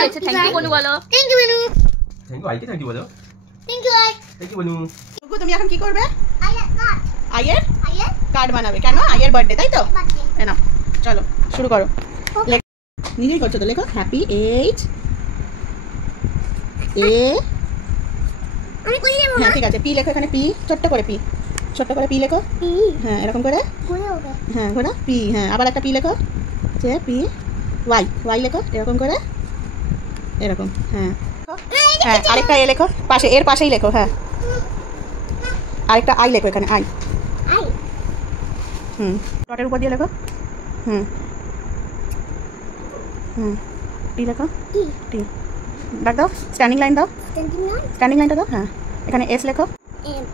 হয়েছে। Thank you বনু বলো। থ্যাংক ইউ বনু। থ্যাংক ইউ আইকে থ্যাংক ইউ বলো। থ্যাংক ইউ আই। থ্যাংক ইউ বনু। তুমি এখন কি করবে? আইয়ের কার্ড বানাবে। কেন? আইয়ের বার্থডে, তাই তো? বার্থডে। না চলো শুরু করো। নিজেই করছো তো, লেখো হ্যাপি এইচ এ। আমি কই দেব? হ্যাঁ ঠিক আছে, পি লেখো এখানে, পি ছোট্ট করে, পি ছোট্ট করে পি লেখো। পি। হ্যাঁ এরকম করে। কই হবে? হ্যাঁ ঘোরা পি। হ্যাঁ আবার একটা পি লেখো, যে পি। ওয়াই, ওয়াই লেখো এরকম করে, এরকম। হ্যাঁ হ্যাঁ আরেকটা এ লেখো পাশে, এর পাশেই লেখো। হ্যাঁ আরেকটা আই লেখো এখানে, আই। আই। ডটের উপর দিয়ে লেখো। টি লেখো, টি। টি ডাক দাও, স্ট্যান্ডিং লাইন দাও, স্ট্যান্ডিং লাইন। স্ট্যান্ডিং লাইনটা দাও। হ্যাঁ এখানে এস লেখো। এম।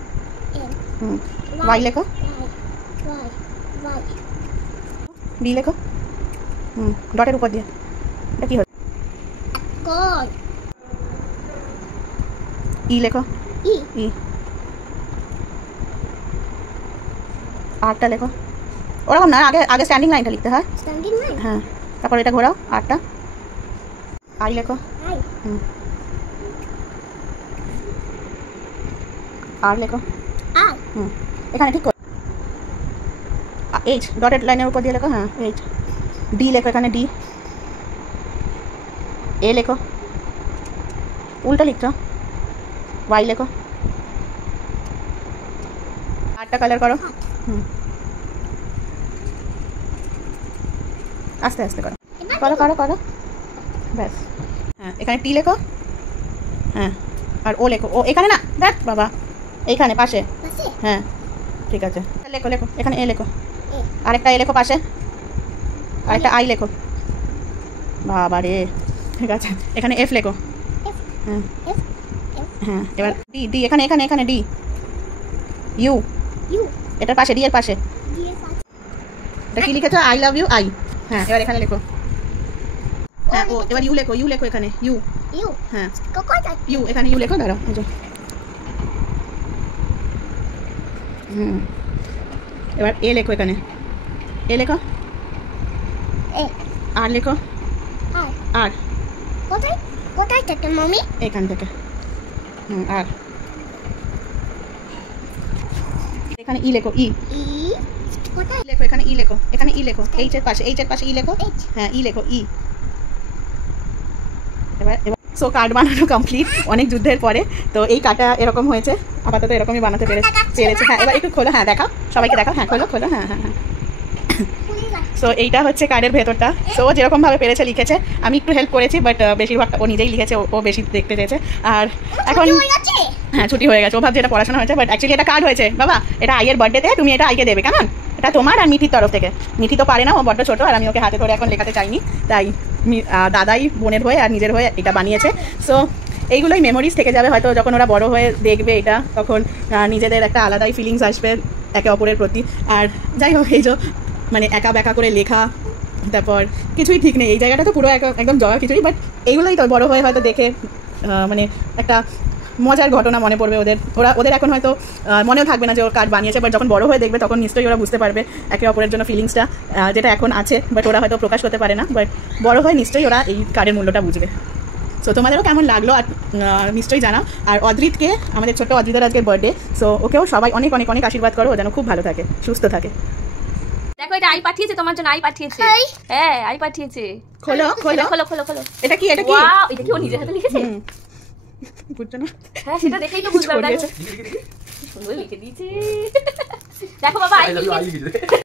এম। ওয়াই লেখো, ওয়াই। ওয়াই। বি লেখো। ডটের উপর দিয়ে। এটা কি হলো? কই। ই লেখো, ই। ই। আরটা লেখো। ওরকম না, আগে আগে স্ট্যান্ডিং লাইনটা লিখতে হয়। Standing line. হ্যাঁ তারপর এটা ঘোরাও, আরটা। আই লেখো। আই। আর লেখো। আই। এখানে ঠিক করো। এইচ ডটেড লাইনের উপর দিয়ে লেখো। হ্যাঁ এইচ। ডি লেখো এখানে, ডি। এ লেখো, উল্টো লিখছো। ওয়াই লেখো। আরটা কালার করো। আস্তে আস্তে করো, করো করো করো, ব্যাস। হ্যাঁ এখানে টি লেখো। হ্যাঁ আর ও লেখো। ও এখানে না, দেখ বাবা, এইখানে পাশে। পাশে। হ্যাঁ ঠিক আছে, লেখো লেখো এখানে এ লেখো। এ। আরেকটা এ লেখো পাশে, আরেকটা আই লেখো। বাবা রে, ঠিক আছে এখানে এফ লেখো। এফ। হ্যাঁ এফ। হ্যাঁ এবার ডি, ডি এখানে এখানে এখানে ডি। You, you. এটার পাশে, ডি এর পাশে। ডি এর পাশে। এটা কি লিখেছো? I love you, I. হ্যাঁ এবার এখানে লেখো। হ্যাঁ ও এবার ইউ লেখো, ইউ লেখো এখানে, ইউ। ইউ। হ্যাঁ কোথায় যাই? ইউ এখানে, ইউ লেখো। দাঁড়াও, এই যে। এবার এ লেখো এখানে, এ লেখো। এ। আর লেখো, আর। আর। কোথায়? কোথায় থেকে মামি? এখান থেকে। আর এখানে ই লেখো, ই। ই। কোথায়? লেখো এখানে ই লেখো, এখানে ই লেখো। এইচ এর পাশে, এইচ এর পাশে ই লেখো। এইচ। হ্যাঁ ই লেখো, ই। এবার এবার সো কার্ড বানানো কমপ্লিট অনেক যুদ্ধের পরে। তো এই কার্ডটা এরকম হয়েছে, আপাতত এরকমই বানাতে পেরেছে। হ্যাঁ এবার একটু খোলো। হ্যাঁ দেখাও সবাইকে, দেখাও। হ্যাঁ খোলো খোলো। হ্যাঁ হ্যাঁ হ্যাঁ। সো এইটা হচ্ছে কার্ডের ভেতরটা। সো যেরকমভাবে পেরেছে লিখেছে, আমি একটু হেল্প করেছি, বাট বেশিরভাগটা ও নিজেই লিখেছে। ও বেশি দেখতে চেয়েছে। আর এখন হ্যাঁ ছুটি হয়ে গেছে, ও ভাবছে এটা পড়াশোনা হয়েছে, বাট অ্যাকচুয়ালি এটা কার্ড হয়েছে। বাবা এটা আইয়ের বার্থডেতে তুমি এটা আইকে দেবে, কেমন? এটা তোমার আর মিঠির তরফ থেকে। মিঠি তো পারে না, ও বড্ড ছোটো, আর আমি ওকে হাতে ধরে এখন লেখাতে চাইনি, তাই দাদাই বোনের হয়ে আর নিজের হয়ে এটা বানিয়েছে। সো এইগুলোই মেমোরিজ থেকে যাবে, হয়তো যখন ওরা বড় হয়ে দেখবে এটা, তখন নিজেদের একটা আলাদাই ফিলিংস আসবে একে অপরের প্রতি। আর যাই হোক, এই যে মানে একা বেকা করে লেখা, তারপর কিছুই ঠিক নেই, এই জায়গাটা তো পুরো একদম জয়া কিছুই, বাট এইগুলোই তো বড় হয়ে হয়তো দেখে মানে একটা মজার ঘটনা মনে পড়বে ওদের। ওদের এখন হয়তো মনেও থাকবে না যে ওর কার্ড বানিয়েছে, বাট যখন বড় হয়ে দেখবে তখন নিশ্চয়ই ওরা বুঝতে পারবে একে অপরের জন্য ফিলিংসটা, যেটা এখন আছে, বাট ওরা হয়তো প্রকাশ করতে পারে না, বাট বড় হয়ে নিশ্চয়ই ওরা এই কার্ডের মূল্যটা বুঝবে। সো তোমাদেরও কেমন লাগলো আর নিশ্চয়ই জানাও। আর অদ্রিতকে, আমাদের ছোট্ট অদ্রিতের আজকের বার্থডে, সো ওকেও সবাই অনেক অনেক অনেক আশীর্বাদ করো, ও যেন খুব ভালো থাকে, সুস্থ থাকে। দেখো এটা আই পাঠিয়েছে তোমার জন্য, আই পাঠিয়েছে। হ্যাঁ আই পাঠিয়েছে। খোলো খোলো খোলো খোলো খোলো। এটা কি? এটা কি? ওয়াও, এটা কি ও নিজের হাতে লিখেছে? বুঝছো না? হ্যাঁ সেটা দেখেই তো বুঝলাম। সুন্দর লিখে দিয়েছে। দেখো বাবা আই লিখেছে।